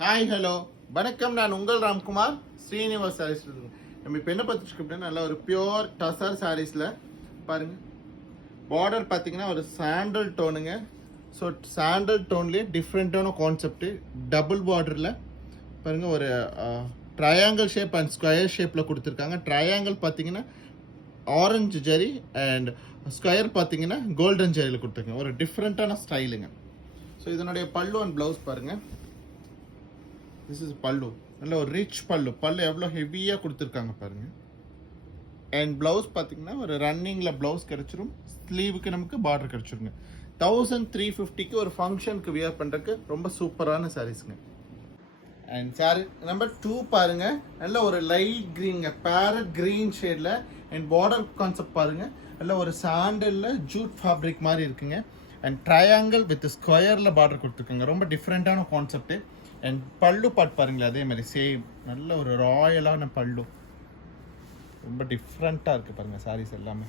Hi hello வணக்கம். நான் உங்கள் ராம்குமார் ஸ்ரீனிவாஸ் சாரீஸ். நம்ம இப்போ என்ன பார்த்துட்டு நல்ல ஒரு பியோர் டசர் சாரீஸில் பாருங்கள். பார்டர் பார்த்தீங்கன்னா ஒரு சாண்டல் டோனுங்க. ஸோ சாண்டல் டோன்லேயே டிஃப்ரெண்ட்டான கான்செப்ட்டு. டபுள் பார்டரில் பாருங்கள், ஒரு ட்ரையாங்கிள் ஷேப் அண்ட் ஸ்கொயர் ஷேப்பில் கொடுத்துருக்காங்க. ட்ரையாங்கிள் பார்த்தீங்கன்னா ஆரஞ்சு ஜெரி அண்ட் ஸ்கொயர் பார்த்தீங்கன்னா கோல்டன் ஜெரியில் கொடுத்துருக்காங்க. ஒரு டிஃப்ரெண்ட்டான ஸ்டைலுங்க. ஸோ இதனுடைய பல்லு அண்ட் ப்ளவுஸ் பாருங்கள். திஸ் இஸ் பல்லு. நல்ல ஒரு ரிச் பல்லு. பல்லு எவ்வளோ ஹெவியாக கொடுத்துருக்காங்க பாருங்கள். அண்ட் ப்ளவுஸ் பார்த்தீங்கன்னா ஒரு ரன்னிங்கில் ப்ளவுஸ் கிடச்சிரும். ஸ்லீவுக்கு நமக்கு பார்டர் கிடச்சிருங்க. 1350க்கு ஒரு ஃபங்க்ஷனுக்கு வியர் பண்ணுறதுக்கு ரொம்ப சூப்பரான சாரீஸுங்க. அண்ட் சாரி நம்பர் 2 பாருங்கள். நல்ல ஒரு லைட் க்ரீனுங்க, பேரட் க்ரீன் ஷேடில். அண்ட் பார்டர் கான்செப்ட் பாருங்கள். நல்ல ஒரு சாண்டலில் ஜூட் ஃபேப்ரிக் மாதிரி இருக்குங்க. அண்ட் ட்ரையாங்கிள் வித் ஸ்கொயரில் பார்டர் கொடுத்துருக்குங்க. ரொம்ப டிஃப்ரெண்ட்டான கான்செப்ட்டு. அண்ட் பல்லு பாட் பாருங்களேன், அதே மாதிரி சேம் நல்ல ஒரு ராயலான பல்லு. ரொம்ப டிஃப்ரெண்ட்டாக இருக்குது பாருங்கள் சாரீஸ் எல்லாமே.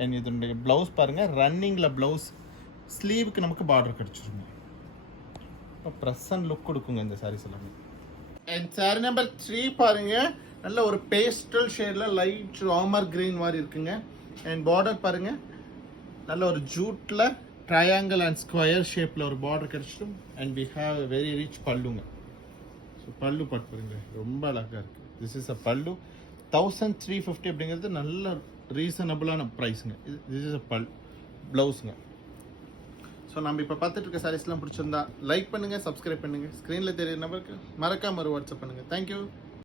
அண்ட் இதனுடைய ப்ளவுஸ் பாருங்கள், ரன்னிங்கில் ப்ளவுஸ். ஸ்லீவுக்கு நமக்கு பார்டர் கிடச்சிருங்க. இப்போ ப்ரெசன்ட் லுக் கொடுக்குங்க இந்த சாரீஸ் எல்லாமே. அண்ட் சாரி நம்பர் 3 பாருங்கள். நல்ல ஒரு பேஸ்டல் ஷேடில் லைட் ராமர் க்ரீன் மாதிரி இருக்குங்க. அண்ட் பார்டர் பாருங்கள், நல்ல ஒரு ஜூட்டில் ட்ரையாங்கிள் அண்ட் ஸ்கொயர் ஷேப்பில் ஒரு பார்டர் கிடச்சிடும். And we have very rich பல்லுங்க. ஸோ பல்லு பாருங்க, ரொம்ப அழகாக இருக்குது. திஸ் இஸ் அ பல்லு. 1350 அப்படிங்கிறது நல்ல ரீசனபிளான ப்ரைஸுங்க. திஸ் இஸ் அ ப்ளவுஸுங்க. ஸோ நம்ம இப்போ பார்த்துட்டு இருக்க சாரீஸ்லாம் பிடிச்சிருந்தா லைக் பண்ணுங்கள், சப்ஸ்கிரைப் பண்ணுங்கள். ஸ்க்ரீனில் தெரியுற நம்பருக்கு மறக்காம ஒரு வாட்ஸ்அப் பண்ணுங்கள். தேங்க்யூ.